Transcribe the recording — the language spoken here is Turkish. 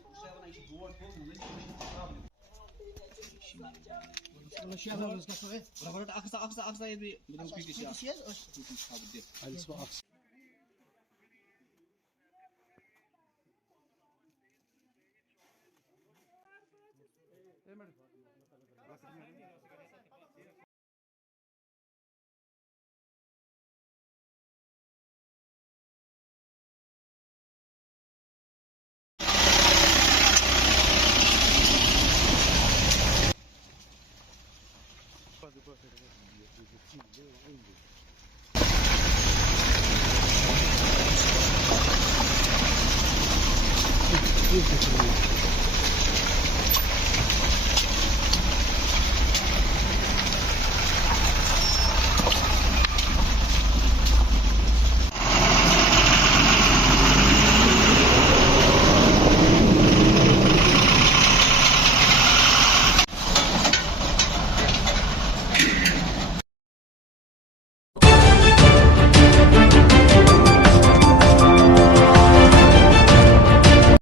Puxava na gente boa, todo mundo, Bunu şey yapıyoruz kafaya. Burada aksa bir bunun bir kişi ya. Şey Hadi su aksa.